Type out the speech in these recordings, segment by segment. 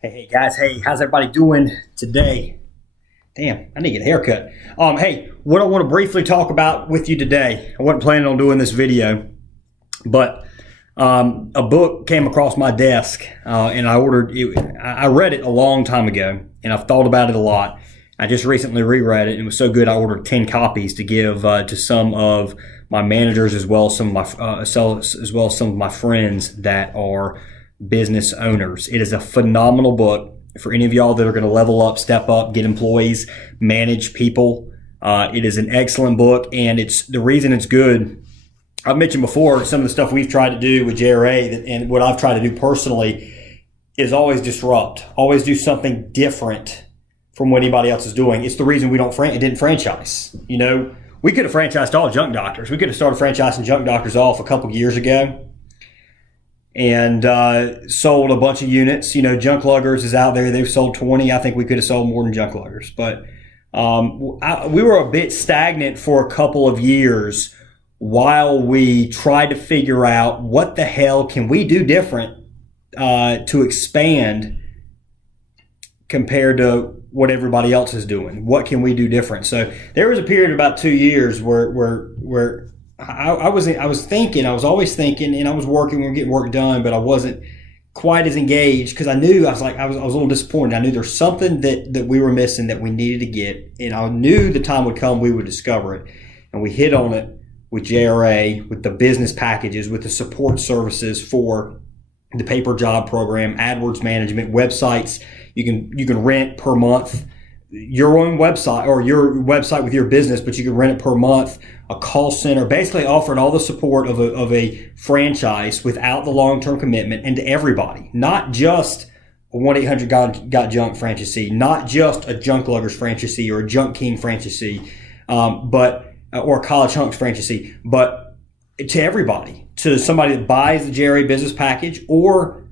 Hey guys, hey, how's everybody doing today? Damn, I need to get a haircut. Hey, what I want to briefly talk about with you today, I wasn't planning on doing this video, but a book came across my desk and I ordered it. I read it a long time ago and I've thought about it a lot. I just recently reread it and it was so good I ordered 10 copies to give to some of my managers as well as some of my friends that are business owners. It is a phenomenal book for any of y'all that are going to level up, step up, get employees, manage people. It is an excellent book, and it's the reason it's good. I've mentioned before some of the stuff we've tried to do with JRA, and what I've tried to do personally is always disrupt, always do something different from what anybody else is doing. It's the reason we didn't franchise. You know, we could have franchised all junk doctors. We could have started franchising junk doctors off a couple years ago and sold a bunch of units. You know, Junk Luggers is out there. They've sold 20. I think we could have sold more than Junk Luggers. But we were a bit stagnant for a couple of years while we tried to figure out what the hell can we do different to expand compared to what everybody else is doing. What can we do different? So there was a period of about 2 years where I was always thinking, and I was working, we were getting work done, but I wasn't quite as engaged because I was a little disappointed. I knew there's something that we were missing that we needed to get, and I knew the time would come we would discover it. And we hit on it with JRA, with the business packages, with the support services for the paper job program, AdWords management, websites. You can rent per month your own website or your website with your business, but you can rent it per month. A call center, basically offering all the support of a franchise without the long-term commitment, and to everybody, not just a 1-800-GOT-JUNK franchisee, not just a Junk Luggers franchisee or a Junk King franchisee, or a College Hunks franchisee, but to everybody, to somebody that buys the JRA business package or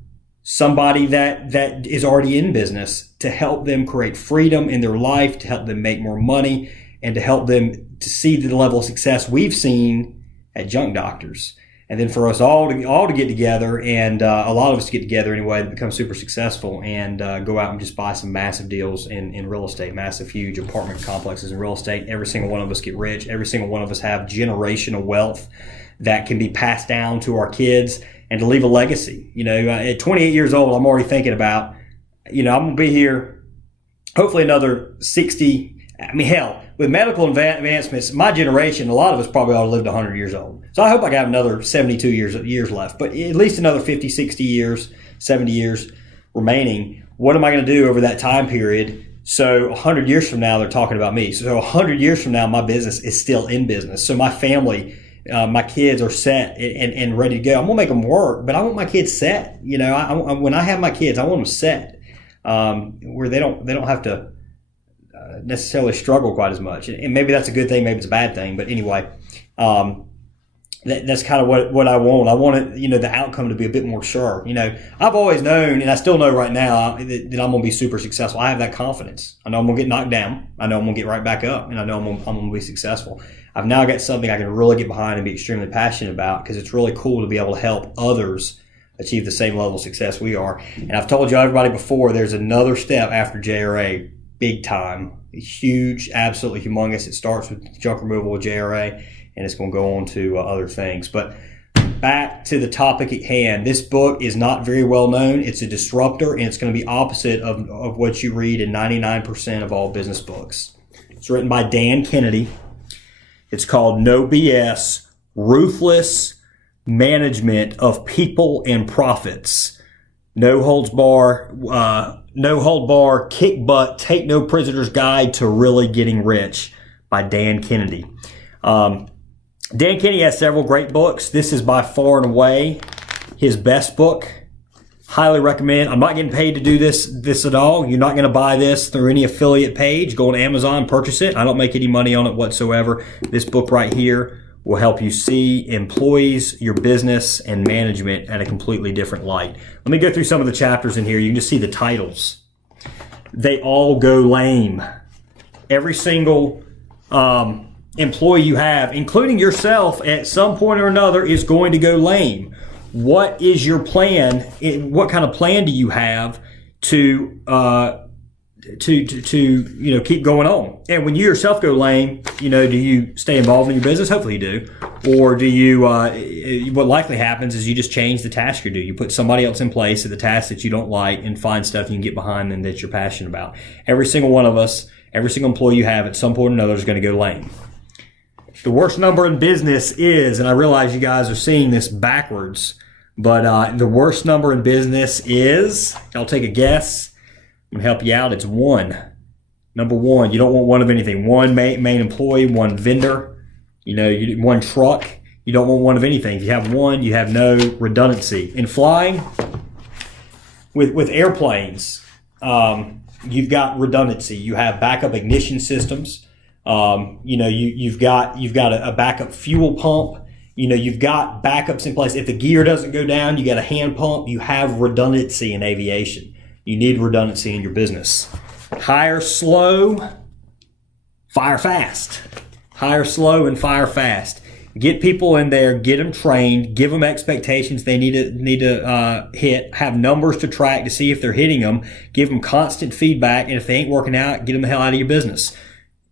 somebody that is already in business, to help them create freedom in their life, to help them make more money, and to help them to see the level of success we've seen at Junk Doctors. And then for us all to get together, and a lot of us to get together anyway, to become super successful and go out and just buy some massive deals in real estate, massive, huge apartment complexes in real estate. Every single one of us get rich. Every single one of us have generational wealth that can be passed down to our kids and to leave a legacy. You know, at 28 years old, I'm already thinking about, I'm going to be here hopefully another 60. I mean, hell, with medical advancements, my generation, a lot of us probably ought to live to 100 years old. So I hope I have another 72 years left, but at least another 50, 60 years, 70 years remaining. What am I going to do over that time period? So 100 years from now, they're talking about me. So 100 years from now, my business is still in business. So my family, my kids are set and ready to go. I'm going to make them work, but I want my kids set. You know, when I have my kids, I want them set where they don't have to necessarily struggle quite as much. And maybe that's a good thing, maybe it's a bad thing. But anyway, that's kind of what I want. I want it, the outcome to be a bit more sure. You know, I've always known, and I still know right now, that I'm going to be super successful. I have that confidence. I know I'm going to get knocked down. I know I'm going to get right back up, and I know I'm going to be successful. I've now got something I can really get behind and be extremely passionate about, because it's really cool to be able to help others achieve the same level of success we are. And I've told you everybody before, there's another step after JRA, big time, huge, absolutely humongous. It starts with junk removal with JRA, and it's going to go on to other things. But back to the topic at hand, this book is not very well known. It's a disruptor, and it's going to be opposite of what you read in 99% of all business books. It's written by Dan Kennedy. It's called No BS, Ruthless Management of People and Profits. No holds bar, kick butt, take no prisoners guide to really getting rich by Dan Kennedy. Dan Kennedy has several great books. This is by far and away his best book. Highly recommend. I'm not getting paid to do this at all. You're not going to buy this through any affiliate page. Go on Amazon, purchase it. I don't make any money on it whatsoever. This book right here will help you see employees, your business, and management at a completely different light. Let me go through some of the chapters in here. You can just see the titles. They all go lame. Every single employee you have, including yourself, at some point or another is going to go lame. What is your plan? What kind of plan do you have to keep going on. And when you yourself go lame, do you stay involved in your business? Hopefully you do. Or do you, what likely happens is you just change the task you do. You put somebody else in place at the task that you don't like and find stuff you can get behind and that you're passionate about. Every single one of us, every single employee you have at some point or another is going to go lame. The worst number in business is, and I realize you guys are seeing this backwards, but the worst number in business is, y'all take a guess. I'm going to help you out. It's 1. Number 1. You don't want one of anything. One main employee, one vendor, one truck. You don't want one of anything. If you have one, you have no redundancy. In flying, with airplanes, you've got redundancy. You have backup ignition systems. You've got a backup fuel pump. You've got backups in place. If the gear doesn't go down, you got a hand pump. You have redundancy in aviation. You need redundancy in your business. Hire slow, fire fast. Hire slow and fire fast. Get people in there, get them trained, give them expectations they need to hit, have numbers to track to see if they're hitting them, give them constant feedback, and if they ain't working out, get them the hell out of your business.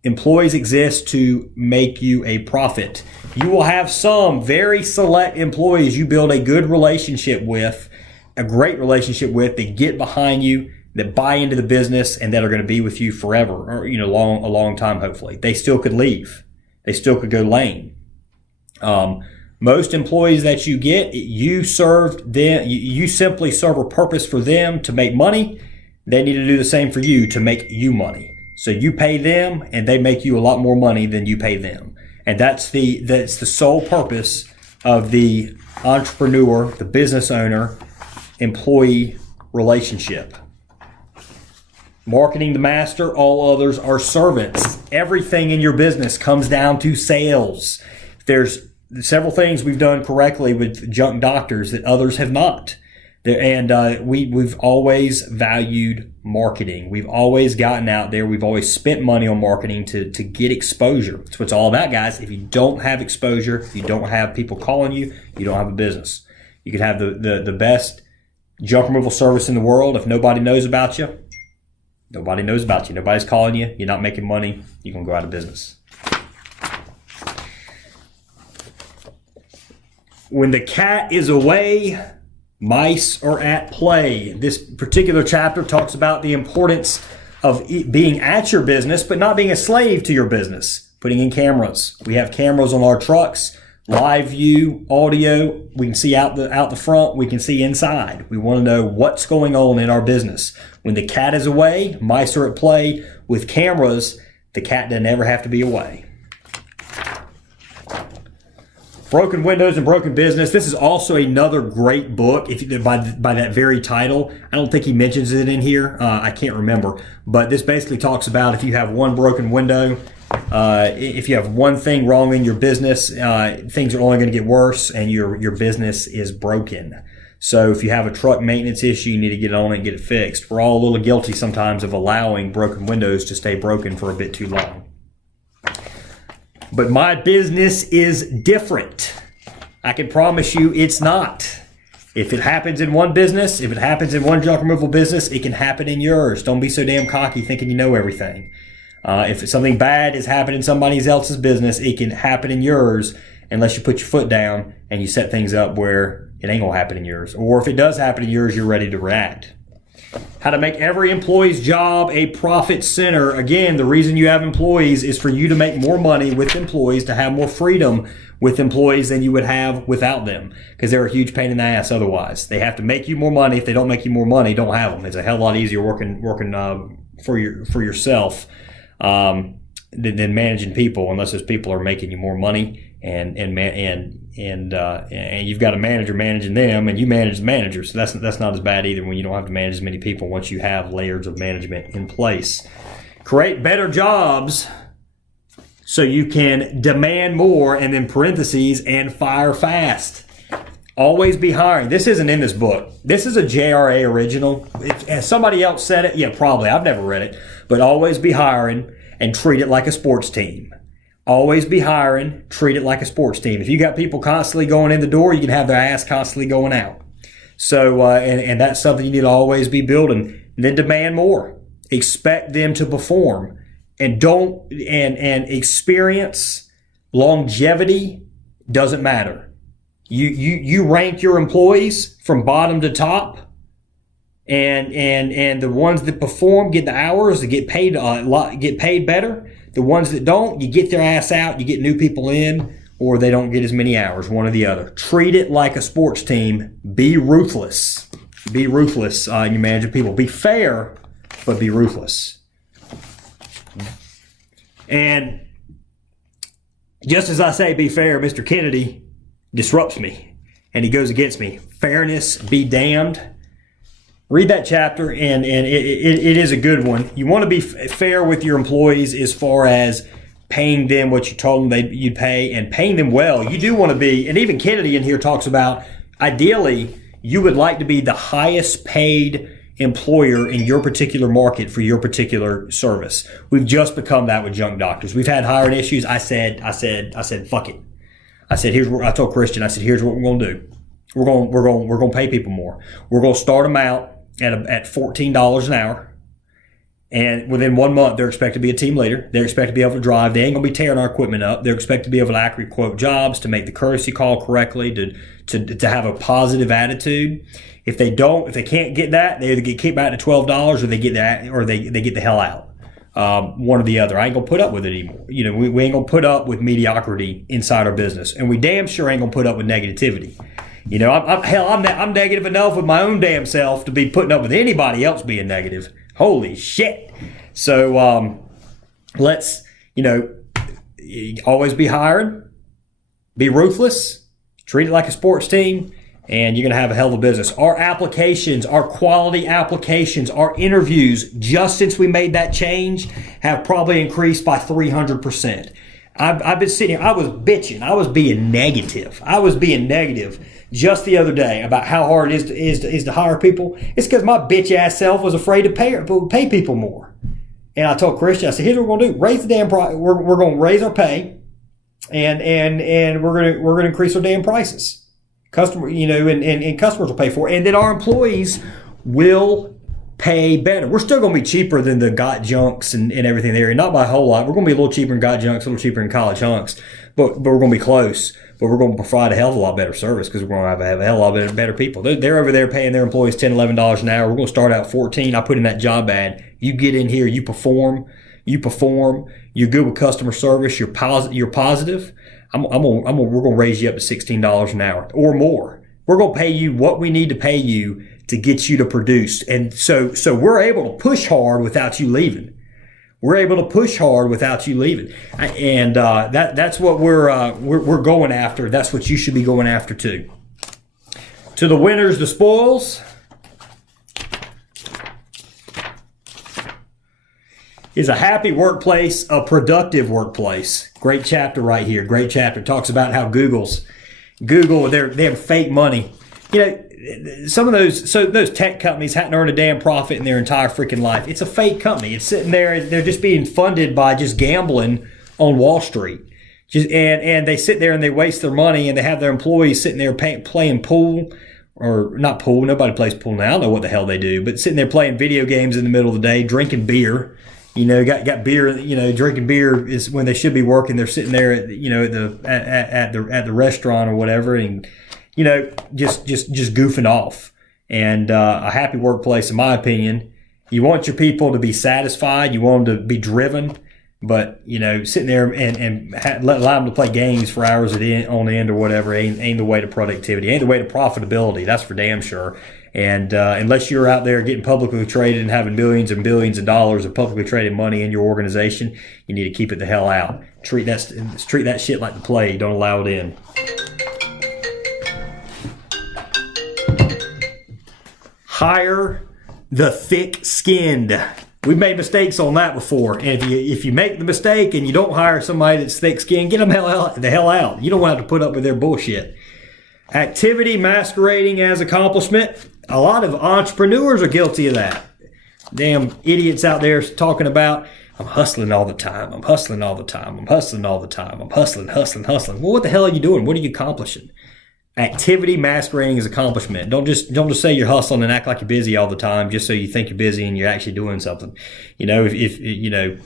Employees exist to make you a profit. You will have some very select employees you build a good relationship with, a great relationship with, that get behind you, that buy into the business, and that are going to be with you forever, or a long time. Hopefully, they still could leave. They still could go lame. Most employees that you get, you served them. You simply serve a purpose for them to make money. They need to do the same for you to make you money. So you pay them, and they make you a lot more money than you pay them. And that's the sole purpose of the entrepreneur, the business owner, employee relationship. Marketing the master, all others are servants. Everything in your business comes down to sales. There's several things we've done correctly with junk doctors that others have not. We've always valued marketing. We've always gotten out there. We've always spent money on marketing to get exposure. That's what it's all about, guys. If you don't have exposure, if you don't have people calling you, you don't have a business. You could have the best junk removal service in the world. If nobody knows about you, nobody knows about you. Nobody's calling you. You're not making money. You're going to go out of business. When the cat is away, mice are at play. This particular chapter talks about the importance of being at your business, but not being a slave to your business. Putting in cameras. We have cameras on our trucks, live view, audio. We can see out the front. We can see inside. We want to know what's going on in our business. When the cat is away, mice are at play. With cameras, the cat doesn't ever have to be away. Broken Windows and Broken Business. This is also another great book. By that very title, I don't think he mentions it in here. I can't remember, but this basically talks about if you have one broken window, if you have one thing wrong in your business, things are only going to get worse, and your business is broken. So if you have a truck maintenance issue, you need to get on it and get it fixed. We're all a little guilty sometimes of allowing broken windows to stay broken for a bit too long. But my business is different. I can promise you it's not. If it happens in one business, if it happens in one junk removal business, it can happen in yours. Don't be so damn cocky thinking you know everything. If something bad is happening in somebody else's business, it can happen in yours unless you put your foot down and you set things up where it ain't going to happen in yours. Or if it does happen in yours, you're ready to react. How to make every employee's job a profit center. Again, the reason you have employees is for you to make more money with employees, to have more freedom with employees than you would have without them, because they're a huge pain in the ass otherwise. They have to make you more money. If they don't make you more money, don't have them. It's a hell of a lot easier working for yourself than managing people, unless those people are making you more money and you've got a manager managing them, and you manage the manager. So that's not as bad either when you don't have to manage as many people once you have layers of management in place. Create better jobs so you can demand more, and then parentheses, and fire fast. Always be hiring. This isn't in this book. This is a JRA original. If somebody else said it, yeah, probably. I've never read it. But always be hiring and treat it like a sports team. Always be hiring, treat it like a sports team. If you got people constantly going in the door, you can have their ass constantly going out. So, and that's something you need to always be building. then demand more. Expect them to perform, and experience, longevity doesn't matter. You rank your employees from bottom to top, and the ones that perform get the hours, they get paid get paid better. The ones that don't, you get their ass out, you get new people in, or they don't get as many hours, one or the other. Treat it like a sports team. Be ruthless. Be ruthless in your managing people. Be fair, but be ruthless. And just as I say be fair, Mr. Kennedy disrupts me, and he goes against me. Fairness be damned. Read that chapter, and it is a good one. You want to be fair with your employees as far as paying them what you told them you'd pay, and paying them well. You do want to be, and even Kennedy in here talks about, ideally, you would like to be the highest paid employer in your particular market for your particular service. We've just become that with junk doctors. We've had hiring issues. I said, fuck it. I said, I told Christian, I said, here's what we're going to do. We're going to pay people more. We're going to start them out at $14 an hour. And within 1 month, they're expected to be a team leader. They're expected to be able to drive. They ain't going to be tearing our equipment up. They're expected to be able to accurately quote jobs, to make the courtesy call correctly, to have a positive attitude. If they can't get that, they either get kicked back to $12 or they get the hell out. One or the other. I ain't going to put up with it anymore. You know, we ain't going to put up with mediocrity inside our business. And we damn sure ain't going to put up with negativity. You know, I'm negative enough with my own damn self to be putting up with anybody else being negative. Holy shit. So let's, always be hired, be ruthless, treat it like a sports team, and you're going to have a hell of a business. Our applications, our quality applications, our interviews, just since we made that change, have probably increased by 300%. I've been sitting here, I was bitching. I was being negative. Just the other day about how hard it is to hire people. It's because my bitch ass self was afraid to pay people more. And I told Christian, I said, here's what we're going to do: raise the damn price. We're going to raise our pay, and we're going to increase our damn prices. And customers will pay for it, and then our employees will pay better. We're still going to be cheaper than the got junks and everything there, and not by a whole lot. We're going to be a little cheaper than got junks, a little cheaper than college hunks, but we're going to be close. But we're going to provide a hell of a lot better service because we're going to have a hell of a lot better people. They're over there paying their employees $10, $11 an hour. We're going to start out $14. I put in that job ad. You get in here, you perform, you're good with customer service, you're positive. We're going to raise you up to $16 an hour or more. We're going to pay you what we need to pay you to get you to produce. And so we're able to push hard without you leaving. We're able to push hard without you leaving, and that's what we're going after. That's what you should be going after too. To the winners, the spoils. Is a happy workplace a productive workplace? Great chapter right here. Great chapter. Talks about how Google, they have fake money. Some of those tech companies hadn't earned a damn profit in their entire freaking life. It's a fake company. It's sitting there. They're just being funded by just gambling on Wall Street. And they sit there and they waste their money, and they have their employees sitting there playing pool, or not pool. Nobody plays pool now. I don't know what the hell they do, but sitting there playing video games in the middle of the day, drinking beer. Got beer. Drinking beer is when they should be working. They're sitting there at the restaurant or whatever, and just goofing off. And a happy workplace, in my opinion, you want your people to be satisfied. You want them to be driven. But, sitting there and allow them to play games for hours on end or whatever ain't the way to productivity. Ain't the way to profitability. That's for damn sure. And unless you're out there getting publicly traded and having millions and billions of dollars of publicly traded money in your organization, you need to keep it the hell out. Treat that shit like the plague. Don't allow it in. Hire the thick-skinned. We've made mistakes on that before. And if you make the mistake and you don't hire somebody that's thick-skinned, get them the hell out. You don't have to put up with their bullshit. Activity masquerading as accomplishment. A lot of entrepreneurs are guilty of that. Damn idiots out there talking about, I'm hustling all the time. I'm hustling all the time. I'm hustling all the time. I'm hustling. Well, what the hell are you doing? What are you accomplishing? Activity masquerading as accomplishment. Don't just say you're hustling and act like you're busy all the time just so you think you're busy and you're actually doing something. You know, if you know,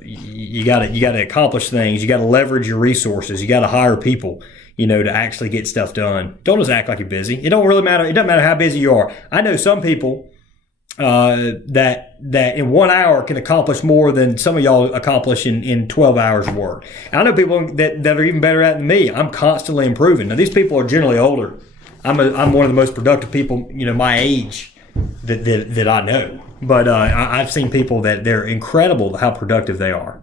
you got to accomplish things. You got to leverage your resources. You got to hire people, you know, to actually get stuff done. Don't just act like you're busy. It don't really matter. It doesn't matter how busy you are. I know some people that in 1 hour can accomplish more than some of y'all accomplish in 12 hours of work. And I know people that are even better at it than me. I'm constantly improving. Now, these people are generally older. I'm one of the most productive people, you know, my age that I know. But I've seen people that they're incredible how productive they are.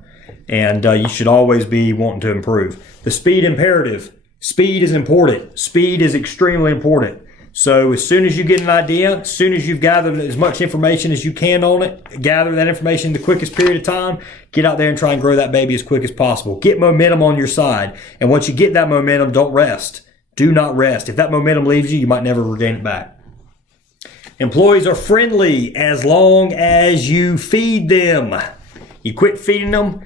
And you should always be wanting to improve. The speed imperative. Speed is important. Speed is extremely important. So as soon as you get an idea, as soon as you've gathered as much information as you can on it, gather that information in the quickest period of time, get out there and try and grow that baby as quick as possible. Get momentum on your side. And once you get that momentum, don't rest. Do not rest. If that momentum leaves you, you might never regain it back. Employees are friendly as long as you feed them. You quit feeding them,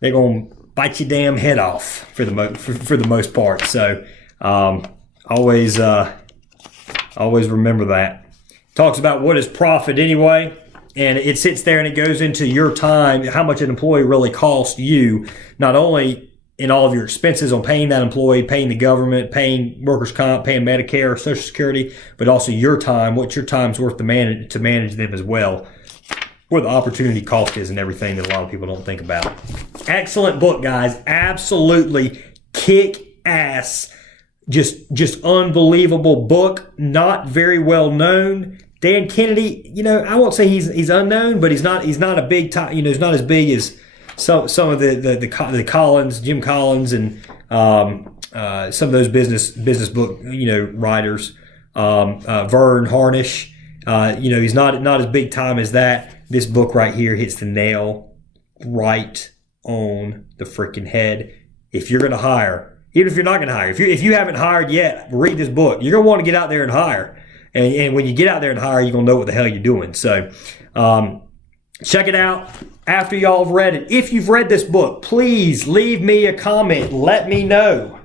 they're going to bite your damn head off for the most part. So always remember that. Talks about what is profit anyway, and it sits there and it goes into your time, how much an employee really costs you, not only in all of your expenses on paying that employee, paying the government, paying workers' comp, paying Medicare, Social Security, but also your time, what your time's worth to manage them as well, where the opportunity cost is and everything that a lot of people don't think about. Excellent book, guys. Absolutely kick-ass. Just unbelievable book. Not very well known. Dan Kennedy, you know, I won't say he's unknown, but he's not a big time. You know, he's not as big as some of the Collins, Jim Collins, and some of those business book, you know, writers. Vern Harnish. You know, he's not as big time as that. This book right here hits the nail right on the freaking head. If you're going to hire, even if you're not going to hire, if you haven't hired yet, read this book. You're going to want to get out there and hire. And when you get out there and hire, you're going to know what the hell you're doing. So check it out after y'all have read it. If you've read this book, please leave me a comment. Let me know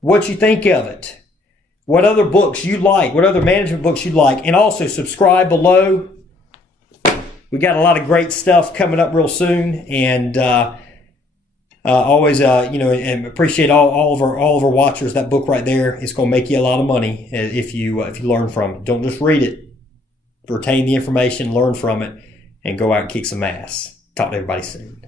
what you think of it. What other books you like. What other management books you like. And also subscribe below. We got a lot of great stuff coming up real soon. And always, you know, and appreciate all of our watchers. That book right there is going to make you a lot of money if you learn from it. Don't just read it. Retain the information, learn from it, and go out and kick some ass. Talk to everybody soon.